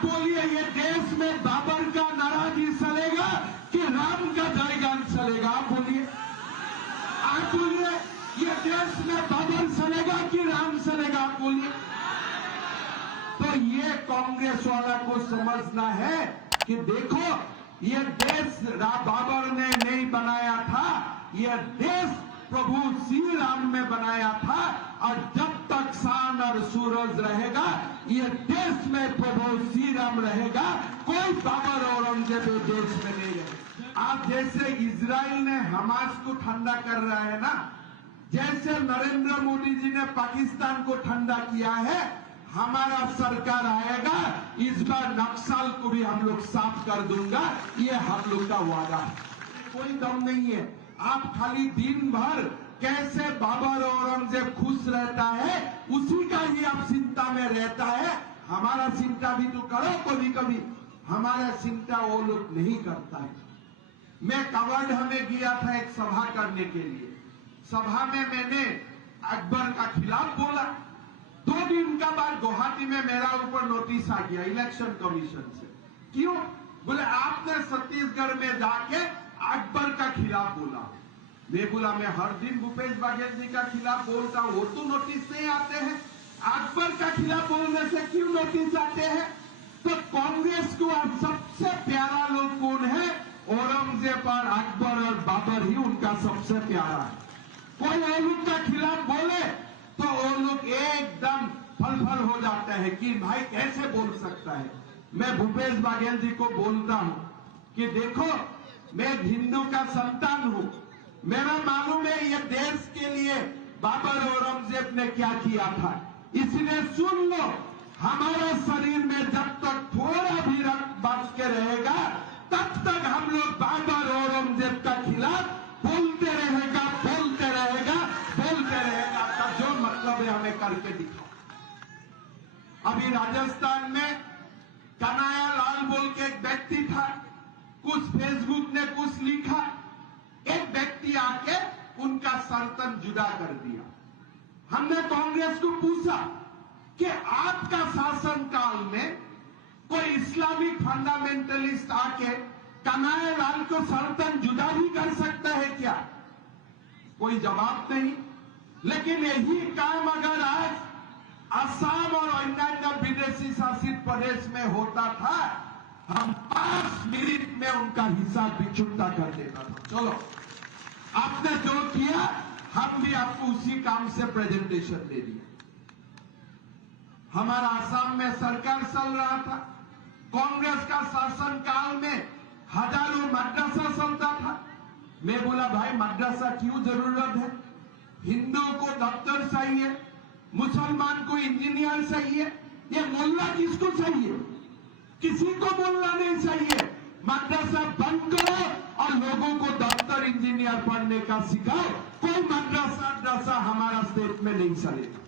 आप बोलिए ये देश में बाबर का नाराजी चलेगा कि राम का जयगान चलेगा? आप बोलिए ये देश में बाबर चलेगा कि राम चलेगा? आप बोलिए। तो ये कांग्रेस वाला को समझना है कि देखो ये देश बाबर ने नहीं बनाया था, ये देश प्रभु श्री राम ने बनाया था, और जब तक चांद और सूरज रहेगा ये देश में प्रभु श्री राम रहेगा, कोई बाबर औरंगजेब देश में नहीं रहेगा। आज जैसे इजराइल ने हमास को ठंडा कर रहा है ना, जैसे नरेंद्र मोदी जी ने पाकिस्तान को ठंडा किया है, हमारा सरकार आएगा इस बार नक्सल को भी हम लोग साफ कर दूंगा, ये हम लोग का वादा है। कोई दम नहीं है। आप खाली दिन भर कैसे बाबर औरंगजेब खुश रहता है उसी का ही आप चिंता में रहता है। हमारा चिंता भी तो करो कभी कभी, हमारा चिंता वो लोग नहीं करता है। मैं कवर्धा में गया था एक सभा करने के लिए। सभा में मैंने अकबर का खिलाफ बोला। 2 दिन का बाद गुवाहाटी में मेरा ऊपर नोटिस आ गया इलेक्शन कमीशन से। क्यों? बोले आपने छत्तीसगढ़ में जाके अकबर का खिलाफ बोला। मैं बोला मैं हर दिन भूपेश बघेल जी का खिलाफ बोलता हूं, वो तो नोटिस नहीं आते हैं, अकबर का खिलाफ बोलने से क्यों नोटिस आते हैं? तो कांग्रेस को आज सबसे प्यारा लोग कौन है? औरंगजेब और अकबर और बाबर ही उनका सबसे प्यारा है। कोई वो लोग का खिलाफ बोले तो वो लोग एकदम फल हो जाते हैं कि भाई कैसे बोल सकता है। मैं भूपेश बघेल जी को बोलता हूं कि देखो मैं हिंदू का संतान हूं, मेरा मालूम है ये देश के लिए बाबर औरंगजेब ने क्या किया था, इसलिए सुन लो, हमारे शरीर में जब तक थोड़ा भी रक्त बच के रहेगा तब तक हम लोग बाबर औरंगजेब का खिलाफ बोलते रहेगा। तो जो मतलब है हमें करके दिखाओ। अभी राजस्थान में कन्हैया लाल बोल के एक व्यक्ति था, कुछ फेसबुक ने कुछ लिखा, एक व्यक्ति आके उनका सर्तन जुदा कर दिया। हमने कांग्रेस को पूछा कि आपका शासनकाल में कोई इस्लामिक फंडामेंटलिस्ट आके कन्हैया लाल को सर्तन जुदा भी कर सकता है क्या? कोई जवाब नहीं। लेकिन यही काम अगर आज असम और अन्य विदेशी शासित प्रदेश में होता था, हम 5 मिनट में उनका हिसाब भी चुकता कर देता था। चलो आपने जो किया हम भी आपको उसी काम से प्रेजेंटेशन दे दिया। हमारा असम में सरकार चल रहा था, कांग्रेस का शासन काल में हजारों मदरसा चलता था। मैं बोला भाई मदरसा क्यों जरूरत है? हिंदू को डॉक्टर चाहिए, मुसलमान को इंजीनियर चाहिए, ये मोल्ला किसको चाहिए? किसी को मोल्ला नहीं चाहिए। मदरसा बंद करो और लोगों को डॉक्टर इंजीनियर पढ़ने का सिखाओ। कोई मदरसा हमारा स्टेट में नहीं चलेगा।